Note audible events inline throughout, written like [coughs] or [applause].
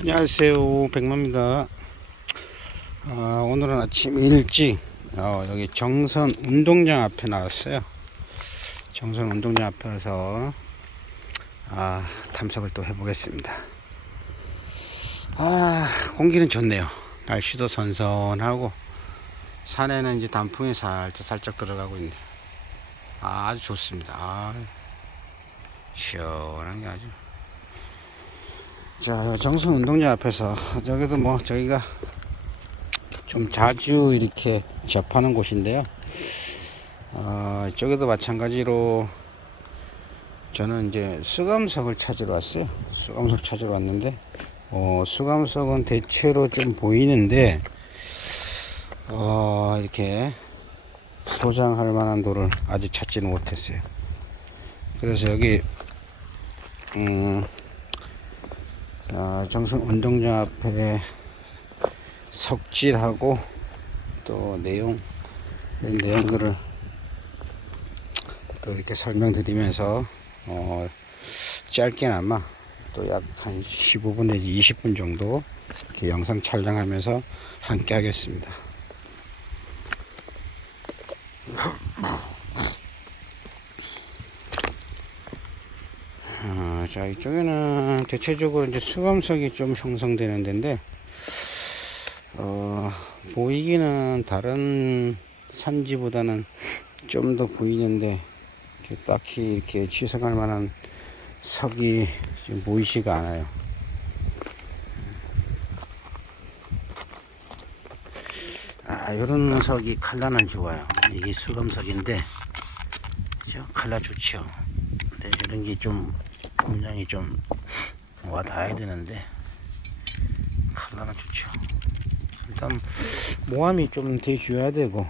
안녕하세요. 백만입니다. 아, 오늘은 아침 일찍 어, 여기 정선 운동장 앞에 나왔어요. 정선 운동장 앞에서 아, 탐색을 또 해보겠습니다. 아 공기는 좋네요. 날씨도 선선하고 산에는 이제 단풍이 살짝 살짝 들어가고 있네. 아, 아주 좋습니다. 아, 시원한 게 아주 자, 정선 운동장 앞에서 저기도 뭐 저희가 좀 자주 이렇게 접하는 곳인데요. 어, 이쪽에도 마찬가지로 저는 이제 수감석을 찾으러 왔어요. 수감석 찾으러 왔는데, 어, 수감석은 대체로 좀 보이는데, 어, 이렇게 소장할 만한 돌을 아직 찾지는 못했어요. 그래서 여기, 음, 자, 정선 운동장 앞에 석질하고 또 내용, 내용들을 또 이렇게 설명드리면서, 어, 짧게나마 또 약 한 15분 내지 20분 정도 이렇게 영상 촬영하면서 함께 하겠습니다. 어, 자 이쪽에는 대체적으로 이제 수감석이 좀 형성되는 데인데 어, 보이기는 다른 산지보다는 좀 더 보이는데 이렇게 딱히 이렇게 취석할 만한 석이 보이지가 않아요. 아, 이런 석이 칼라는 좋아요. 이게 수감석인데, 그죠? 칼라 좋죠. 근데 이런 게 좀 문양이 좀 와닿아야 되는데 칼라는 좋죠. 일단 모함이 좀 돼줘야 되고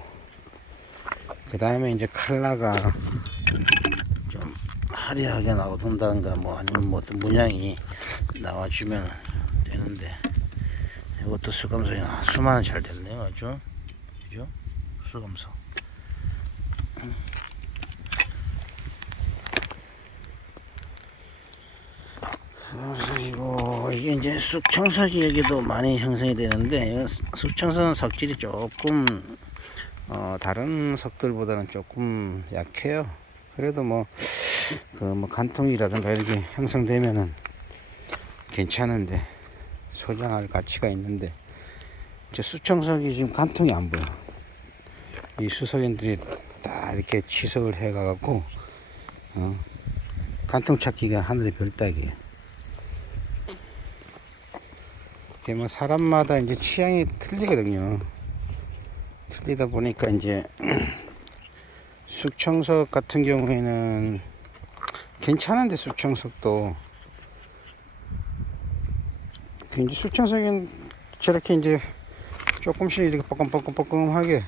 그 다음에 이제 칼라가 좀 화려하게 나오던가 뭐 아니면 뭐 어떤 문양이 나와주면 되는데 이것도 수감석이 수많은 잘 됐네요. 아주. 그죠? 수감석 그리고 이게 이제 숙청석이 여기도 많이 형성이 되는데 숙청석은 석질이 조금 어, 다른 석들보다는 조금 약해요. 그래도 뭐 그 뭐 간통이라든가 이렇게 형성되면은 괜찮은데 소장할 가치가 있는데 저 수청석이 지금 간통이 안 보여. 이 수석인들이 다 이렇게 취석을 해가갖고 어, 간통 찾기가 하늘의 별따기예요. 이게 뭐 사람마다 이제 취향이 틀리거든요. 틀리다 보니까 이제 [clears throat] 숙청석 같은 경우에는 괜찮은데 숙청석도 그 이제 숙청석은 저렇게 이제 조금씩 이렇게 뻐끔뻐끔뻐끔하게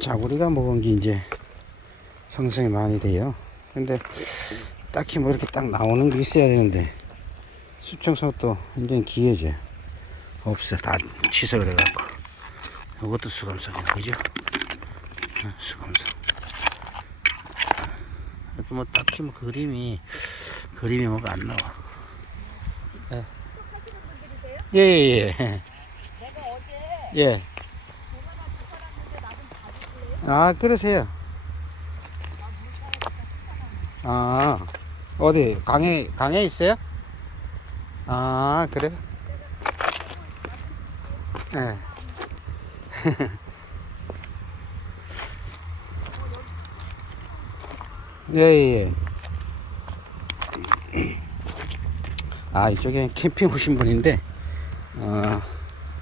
자구리가 먹은 게 이제 형성이 많이 돼요. 근데 딱히 뭐 이렇게 딱 나오는 게 있어야 되는데 수청석도 완전 기회죠. 없어. 다 취석을 해갖고. 이것도 수감석이네. 그죠? 응, 수감석. 그래도 뭐 딱히 뭐 그림이, 그림이 뭐가 안 나와. 예. 분들이세요? 예, 예, 예. 내가 어제 예. 아, 그러세요. 아, 어디, 강에, 강에 있어요? 아, 그래? 예. [laughs] 예, 예. 예. 아, 이쪽에 캠핑 오신 분인데, 어,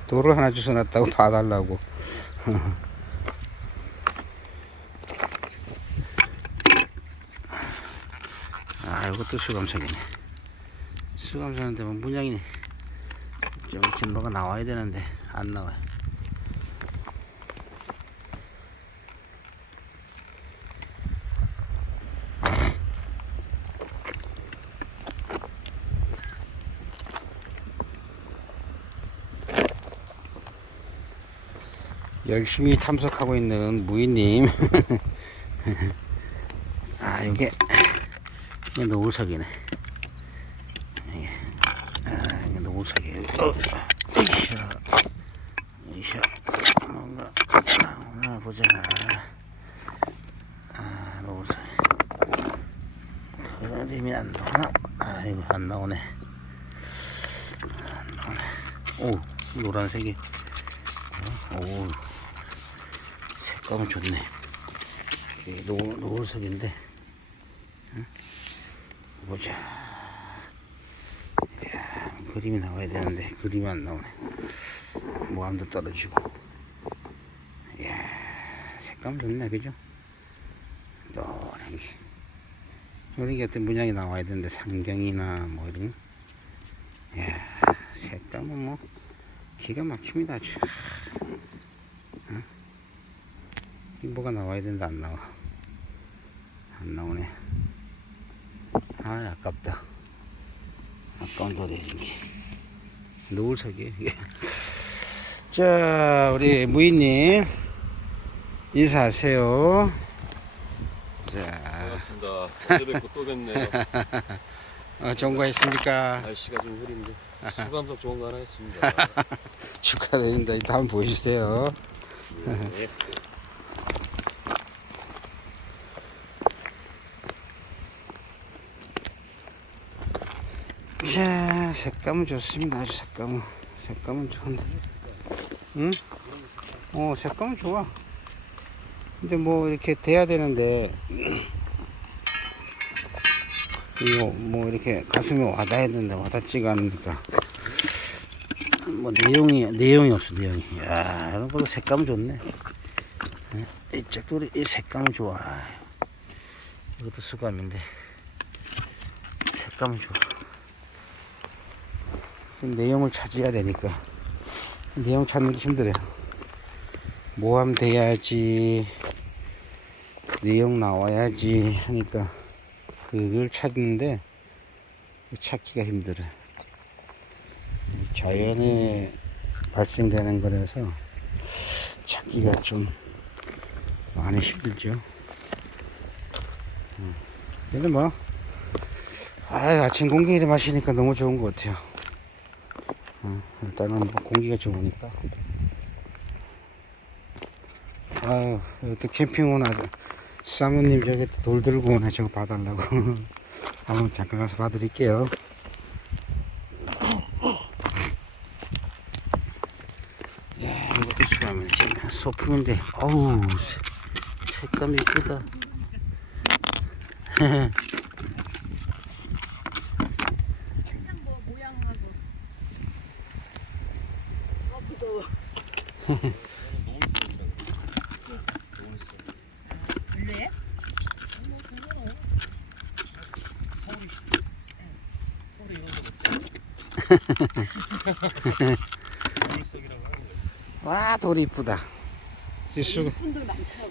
돌을 하나 주워놨다고 봐달라고. [laughs] 아, 이것도 수감석이네. 문양이 좀 이렇게 뭐가 나와야 되는데 안 나와요. 열심히 탐색하고 있는 무인님. [laughs] 아, 요게, 노을석이네. 이게, 아, 어, 이샤 뭔가 나오나 보자 아 노을색 그림이 안 나오나 아이고 안 나오네 안 나오네 오 노란색이 어, 오 색감은 좋네 노, 노을색인데 응? 보자 그림이 나와야 되는데 그림이 안 나오네. 모함도 떨어지고. 이야 색감 좋네 그죠? 게. 우리 같은 문양이 나와야 되는데 상경이나 뭐 이런. 이야 색감은 뭐 기가 막힙니다 아주. 응? 이 뭐가 나와야 되는데 안 나와. 안 나오네. 아 아깝다 아까운 돌이 이게 노을색이 [laughs] 이게 자 우리 무인님 인사하세요 자 반갑습니다. 어제 뵙고 또 뵙네요. [laughs] 어, 좋은 거 했습니까 날씨가 좀 흐린데 [laughs] 수감석 좋은 거 하나 했습니다. 축하드립니다 이따 한번 보여주세요 네. 자 색감은 좋습니다. 아주 색감은 색감은 좋은데. 응? 어 색감은 좋아. 근데 뭐 이렇게 돼야 되는데 이거 뭐 이렇게 가슴에 와닿아야 되는데 와닿지가 않으니까. 뭐 내용이 내용이 없어 내용이. 야 이런 것도 색감은 좋네. 응? 이 짝돌이 이 색감은 좋아. 이것도 수감인데. 색감은 좋아 내용을 찾아야 되니까 내용 찾는 게 힘들어요. 모함 돼야지 내용 나와야지 하니까 그걸 찾는데 찾기가 힘들어요. 자연에 발생되는 거라서 찾기가 좀 많이 힘들죠. 음. 근데 뭐 아, 아침 공기 를 마시니까 너무 좋은 것 같아요. 어, 일단은 뭐 공기가 좋으니까. 아유, 또 캠핑 오나 사모님 저기 또돌 들고 오네 저거 봐달라고. [laughs] 한번 잠깐 가서 봐드릴게요. 야, 이것도 수감이 지금 소품인데, 어우, 색- 색감이 이쁘다. [laughs] 그냥 뭐 모양하고. 어 무거워. 별로해? 와, 돌이 이쁘다. 수.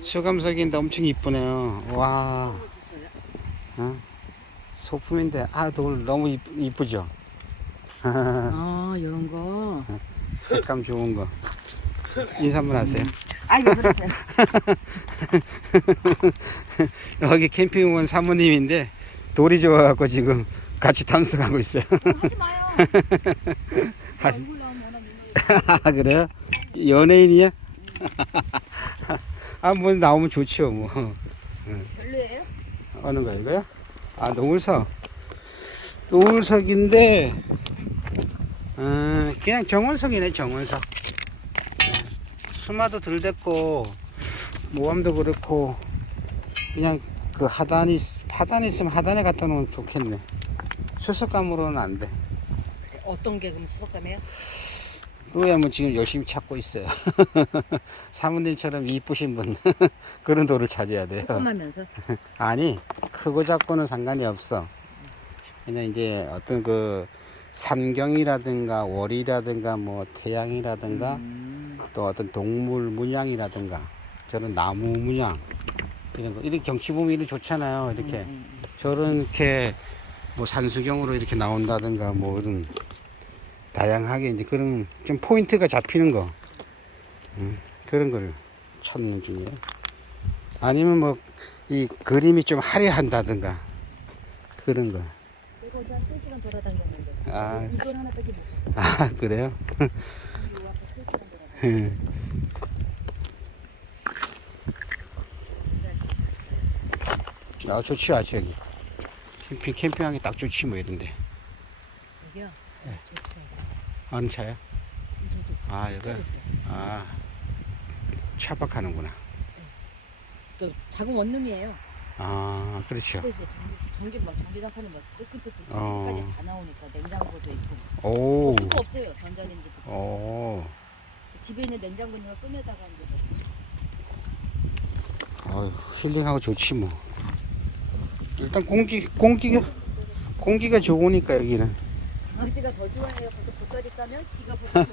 수감석인데 엄청 이쁘네요. 와, 어? 소품인데, 아, 돌 너무 이쁘, 이쁘 죠? [laughs] 아 이런 거. 색감 좋은 거. 인사 한번 하세요. 아이고 그러세요. [laughs] 여기 캠핑 온 사모님인데, 돌이 좋아갖고 지금 같이 탐색하고 있어요. 하지 마요. [laughs] 아, [laughs] 그래요? 연예인이야? [laughs] 아, 뭐 나오면 좋죠, 뭐. 별로예요? 어느 거 이거요? 아 노을석 노을석인데 어, 그냥 정원석이네 정원석 네. 수마도 덜 됐고 모함도 그렇고 그냥 그 하단이 하단이 있으면 하단에 갖다 놓으면 좋겠네 수석감으로는 안 돼 어떤 게 그럼 수석감이에요? 그거야 뭐 지금 열심히 찾고 있어요. [laughs] 사모님처럼 이쁘신 분 [laughs] 그런 돌을 찾아야 돼요. 조그마면서. [laughs] 아니 크고 작고는 상관이 없어. 그냥 이제 어떤 그 산경이라든가 월이라든가 뭐 태양이라든가 음. 또 어떤 동물 문양이라든가 저런 나무 문양 이런 거. 이런 경치 보면 이렇게 좋잖아요 이렇게. 음, 저렇게 뭐 산수경으로 이렇게 나온다든가 뭐 이런 다양하게 이제 그런 좀 포인트가 잡히는 거 음, 그런 걸 찾는 중이에요. 아니면 뭐 이 그림이 좀 화려한다든가 그런 거. 이거 이제 한 3시간 돌아다녔는데. 아, 하나밖에 못. 아 그래요? 데가. [laughs] 아 좋지 아치 여기 캠핑 캠핑하기 딱 좋지 뭐 이런데 여기요. 네. 제 차예요. 어느 차야? 저도 아 여기 있어요. 아 차박하는구나 또 작은 원룸이에요. 아 그렇죠 그래서 전기 전기 막 전기장판은 막 뜨끈뜨끈 어. 까지 다 나오니까 냉장고도 있고. 오, 수도 없어요. 전자레인지. 오, 집에 있는 냉장고 있는 거 꺼내다가 이제 어휴, 힐링하고 좋지 뭐. 일단 공기 공기가 공기가 좋으니까 여기는. 강아지가 더 좋아해요. 그래서 보따리 싸면 지가 싸요.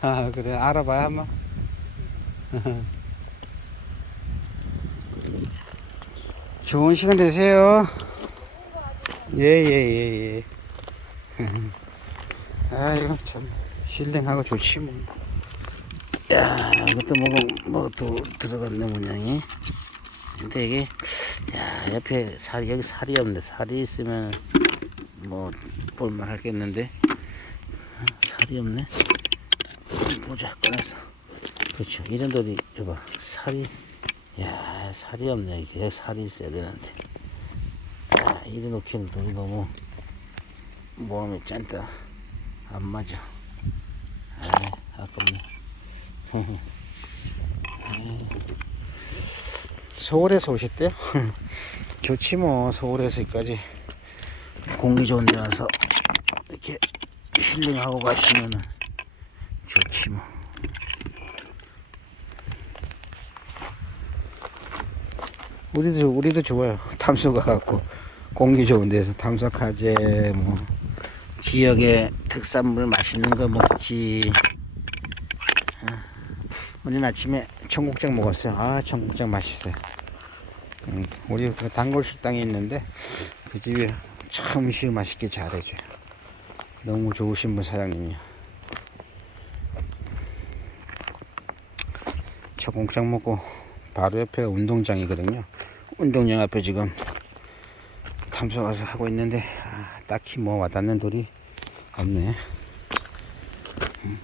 [laughs] 아 그래 알아봐야 한번. [laughs] 좋은 시간 되세요. 예예예 예, 예. [laughs] 아이고 참 힐링하고 좋지 뭐. 야 이것도 뭐가 뭐또 들어갔네 모양이. 근데 이게 야 옆에 살 여기 살이 없네. 살이 있으면 뭐 볼만 하겠는데? 살이 없네. 보자 꺼내서. 그렇죠. 이런 돌이 여봐 살이 야 살이 없네 이게. 살이 있어야 되는데. 아 이래 놓기는 돌이 너무 모함이 짠다. 안 맞아. 아 아깝네. 아, [laughs] 서울에서 오셨대요? [laughs] 좋지 뭐 서울에서 여기까지 공기 좋은 데 와서 이렇게 힐링하고 가시면은 좋지 뭐. 우리도 우리도 좋아요. [laughs] 탐소 가갖고 공기 좋은 데서 탐석하지 뭐 지역의 특산물 맛있는 거 먹지. 아, 오늘 아침에 청국장 먹었어요. 아 청국장 맛있어요. 음, 우리 그 단골 식당에 있는데 그 집이 참 음식 맛있게 잘해줘요. 너무 좋으신 분 사장님이야. 청국장 먹고 바로 옆에 운동장이거든요. 운동장 앞에 지금 탐소 가서 하고 있는데 아, 딱히 뭐 와닿는 돌이 없네. 음.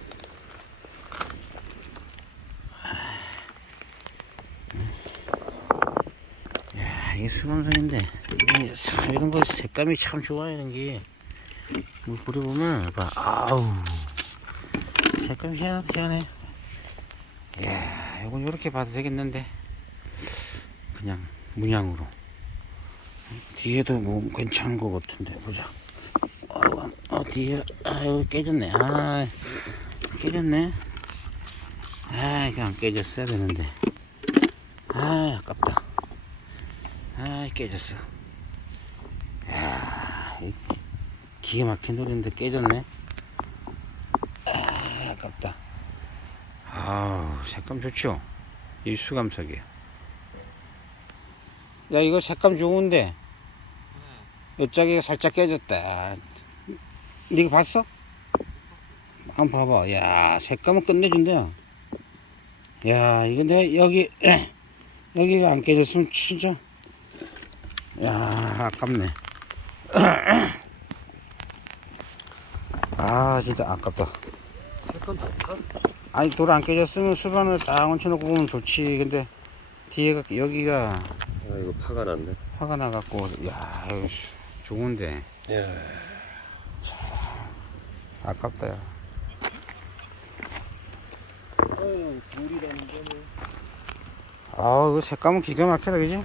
야, 이게 사- 이런 거 색감이 참 좋아 이런 게. 물 뿌려보면 봐, 아우 색감이 희한, 희한해. 이야, 이건 이렇게 봐도 되겠는데 그냥 문양으로 뒤에도 뭐 괜찮은 것 같은데 보자. 어, 어 뒤에 아 여기 깨졌네. 아 깨졌네. 아 이거 안 깨졌어야 되는데. 아 아깝다. 아 깨졌어. 야 이, 기가 막힌 돌인데 깨졌네. 아 아깝다. 아우 색감 좋죠? 이 수감석이야. 야 이거 색감 좋은데 옆자기가 살짝 깨졌다. 네가 봤어? 한번 봐봐. 야 색감은 끝내준다. 야 이거 내 여기 [clears throat] 여기가 안 깨졌으면 진짜 야 아깝네. [clears throat] 아 진짜 아깝다. 색감 좋다. 아니 돌 안 깨졌으면 수반을 딱 얹혀놓고 보면 좋지 근데 뒤에가 여기가 아 이거 파가 났네. 화가 나갖고 야 이거 씨, 좋은데 야. 아깝다 야 아유 돌이라는 거는 아 이거 색감은 기가 막히다 그지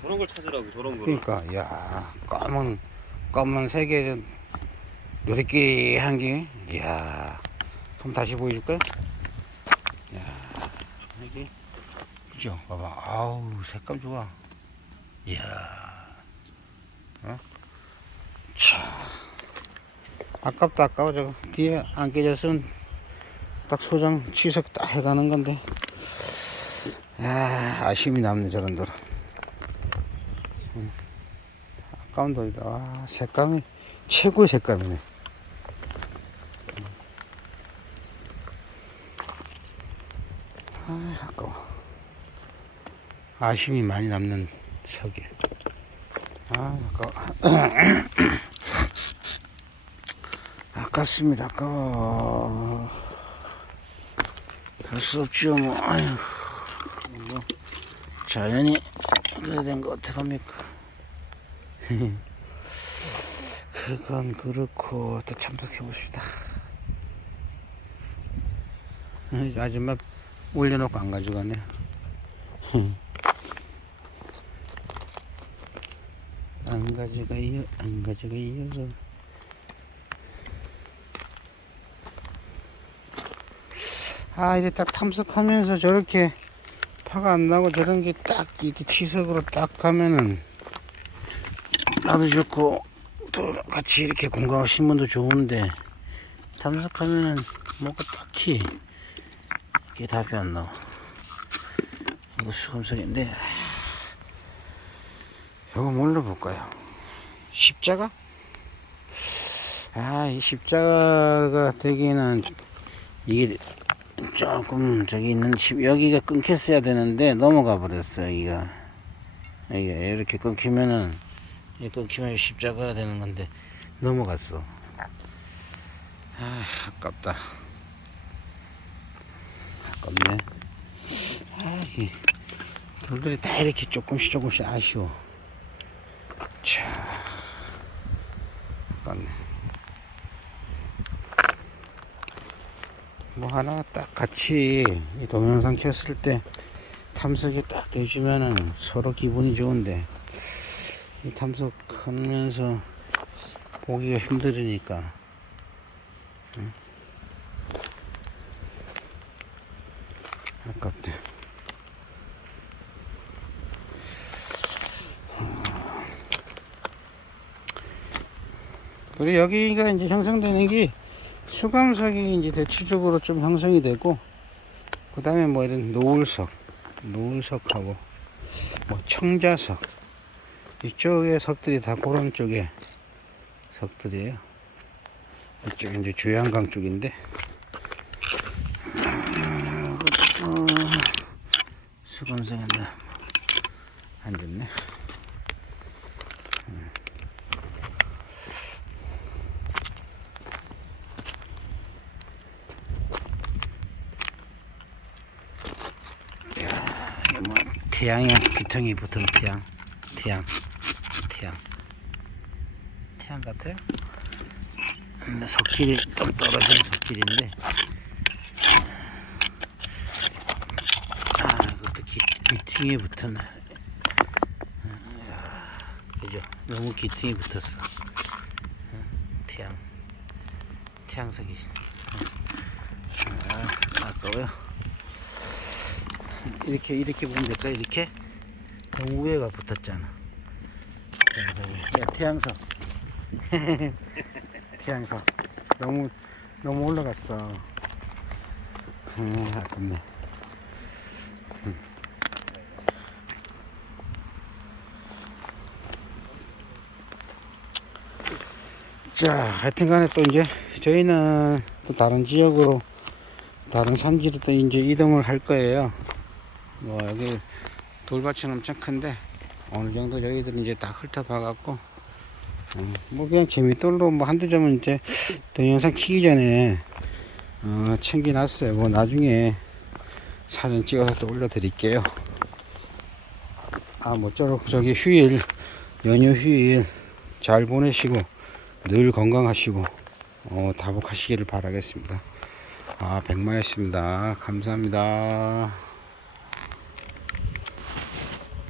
저런 걸 찾으라고 저런 거. 그러니까 야 검은 검은색에 요리끼리 한게 이야 한번 다시 보여줄까요? 야 이게 그죠? 봐봐. 아우 색감 좋아. 이야 어? 차. 아깝다 아까워 저거. 뒤에 안 깨졌으면 딱 소장 취석 딱 해가는 건데. 야 아쉬움이 남네 저런 돌은 돌이다 와 색감이 최고의 색감이네 아 아까워 아쉬움이 많이 남는 석이 아 아까워 [coughs] 아깝습니다. 아까워. 할 수 없죠, 뭐. 아휴. 뭐, 자연이 그래 된거 어떡합니까? 그건 그렇고, 또 참석해 봅시다. 아줌마 올려놓고 안 가져가네. 안 가져가요, 안 가져가요. 아, 이제 딱 탐색하면서 저렇게 파가 안 나고 저런 게 딱 이렇게 치석으로 딱 가면은 나도 좋고 또 같이 이렇게 공감하신 분도 좋은데 탐색하면은 뭐가 딱히 이게 답이 안 나와. 이거 수검색인데 이거 뭘로 볼까요? 십자가? 아, 이 십자가 되기는 이게 조금 저기 있는 집 여기가 끊겼어야 되는데 넘어가 버렸어 여기가 여기가 이렇게 끊기면은 이 끊기면 십자가가 되는 건데. 넘어갔어. 아 아깝다. 아깝네. 아이 돌들이 다 이렇게 조금씩 조금씩 아쉬워. 자 아깝네. 뭐 하나 딱 같이 이 동영상 켰을 때 탐색이 딱 해주면은 서로 기분이 좋은데. 이 탐색하면서 보기가 힘들으니까. 응? 아깝네. 그리고 여기가 이제 형성되는 게 수감석이 이제 대체적으로 좀 형성이 되고 그 다음에 뭐 이런 노을석 노을석하고 뭐 청자석 이쪽에 석들이 다 그런 쪽에 석들이에요. 이쪽에 이제 조양강 쪽인데. 음, 수감석인데 안 좋네. 뭐 태양이 귀퉁이 붙은 태양. 태양 태양 같아요? 음, 석질이 좀 떨어진 석질인데. 아 이것도 귀, 귀퉁이에 붙었네 아, 그죠? 너무 귀퉁이 붙었어. 어, 태양 태양석이. 아, 아까워요. 이렇게 이렇게 보면 될까 이렇게? 그 위에가 붙었잖아. 야 태양석 [laughs] 태양석 너무 너무 올라갔어. 음, 아깝네. 음. 자 하여튼 간에 또 이제 저희는 또 다른 지역으로 다른 산지로 또 이제 이동을 할 거예요. 뭐 여기 돌밭은 엄청 큰데 어느 정도 저희들은 이제 다 훑어봐 갖고 음, 뭐 그냥 재밌돌로 뭐 한두 점은 이제 동영상 키기 전에 어, 챙겨놨어요. 뭐 나중에 사진 찍어서 또 올려 드릴게요. 아 모쪼록 저기 휴일 연휴 휴일 잘 보내시고 늘 건강하시고 어, 다복하시기를 바라겠습니다. 아 백마였습니다. 감사합니다